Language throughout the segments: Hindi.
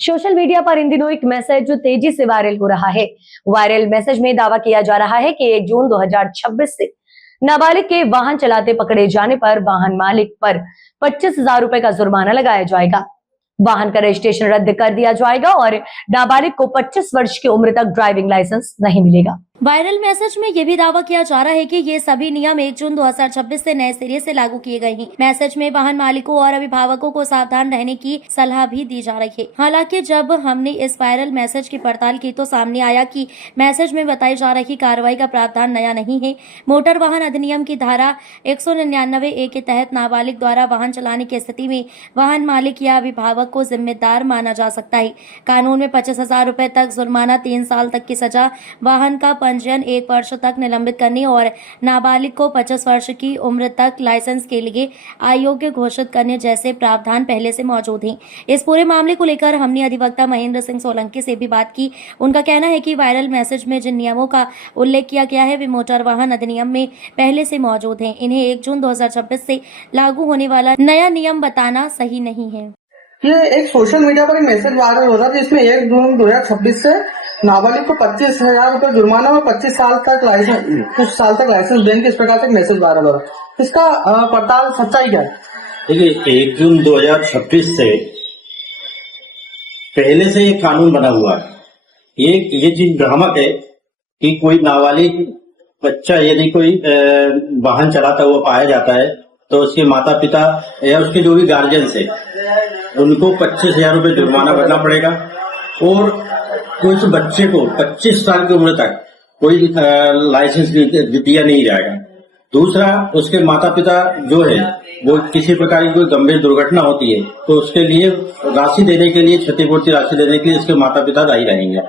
सोशल मीडिया पर इन दिनों एक मैसेज जो तेजी से वायरल हो रहा है। वायरल मैसेज में दावा किया जा रहा है कि 1 जून 2026 से नाबालिग के वाहन चलाते पकड़े जाने पर वाहन मालिक पर 25,000 रुपए का जुर्माना लगाया जाएगा। वाहन का रजिस्ट्रेशन रद्द कर दिया जाएगा और नाबालिग को 25 वर्ष की उम्र तक ड्राइविंग लाइसेंस नहीं मिलेगा। वायरल मैसेज में यह भी दावा किया जा रहा है कि ये सभी नियम 1 जून 2026 से नए सिरे से लागू किए गए हैं। मैसेज में वाहन मालिकों और अभिभावकों को सावधान रहने की सलाह भी दी जा रही है। हालांकि जब हमने इस वायरल मैसेज की पड़ताल की तो सामने आया कि मैसेज में बताई जा रही कार्रवाई का प्रावधान नया नहीं है। मोटर वाहन अधिनियम की धारा 199A के तहत नाबालिग द्वारा वाहन चलाने की स्थिति में वाहन मालिक या अभिभावक को जिम्मेदार माना जा सकता है। कानून में 25,000 रुपए तक जुर्माना, 3 साल तक की सजा, वाहन का पंजीयन 1 वर्ष तक निलंबित करने और नाबालिग को 25 वर्ष की उम्र तक लाइसेंस के लिए अयोग्य घोषित करने जैसे प्रावधान पहले से मौजूद हैं। इस पूरे मामले को लेकर हमने अधिवक्ता महेंद्र सिंह सोलंकी से भी बात की। उनका कहना है कि वायरल मैसेज में जिन नियमों का उल्लेख किया गया है वे मोटर वाहन अधिनियम में पहले से मौजूद हैं। इन्हें 1 जून 2026 से लागू होने वाला नया नियम बताना सही नहीं है। ये एक सोशल मीडिया पर एक मैसेज वायरल हो रहा है जिसमें 1 जून 2026 से नाबालिग को 25,000 रुपए जुर्माना और 25 साल तक लाइसेंस, कुछ साल तक लाइसेंस देने के इस प्रकार से मैसेज वायरल हो रहा है। इसका पड़ताल सच्चाई क्या है? देखिए, 1 जून 2026 से पहले से एक कानून बना हुआ है। ये चीज भ्रामक है कि कोई नाबालिग बच्चा यदि कोई वाहन चलाता हुआ पाया जाता है तो उसके माता पिता या उसके जो भी गार्जियंस है उनको 25,000 रुपए जुर्माना भरना पड़ेगा और उस बच्चे को 25 साल की उम्र तक कोई लाइसेंस दिया नहीं जाएगा। दूसरा, उसके माता पिता जो है वो किसी प्रकार की कोई गंभीर दुर्घटना होती है तो उसके लिए राशि देने के लिए, क्षतिपूर्ति राशि देने के लिए उसके माता पिता दायी रहेंगे।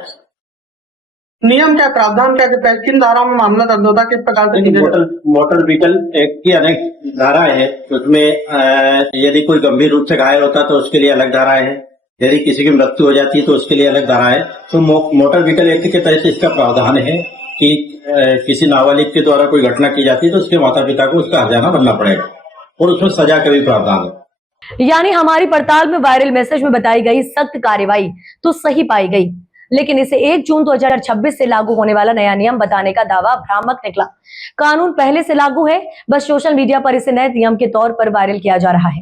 नियम क्या, प्रावधान क्या कहता है, किन धाराओं में मामला दर्ज होता है, किस प्रकार से? मोटर व्हीकल एक्ट की अनेक धाराएं हैं। उसमें यदि कोई गंभीर रूप से घायल होता है तो उसके लिए अलग धाराएं हैं। यदि किसी की मृत्यु हो जाती है तो उसके लिए अलग धारा है। तो मोटर व्हीकल एक्ट के तहत इसका प्रावधान है कि किसी नाबालिग के द्वारा कोई घटना की जाती है तो उसके माता पिता को उसका हर्जाना भरना पड़ेगा और उसमें सजा का भी प्रावधान है। यानी हमारी पड़ताल में वायरल मैसेज में बताई गई सख्त कार्रवाई तो सही पाई गई, लेकिन इसे 1 जून 2026 से लागू होने वाला नया नियम बताने का दावा भ्रामक निकला। कानून पहले से लागू है, बस सोशल मीडिया पर इसे नए नियम के तौर पर वायरल किया जा रहा है।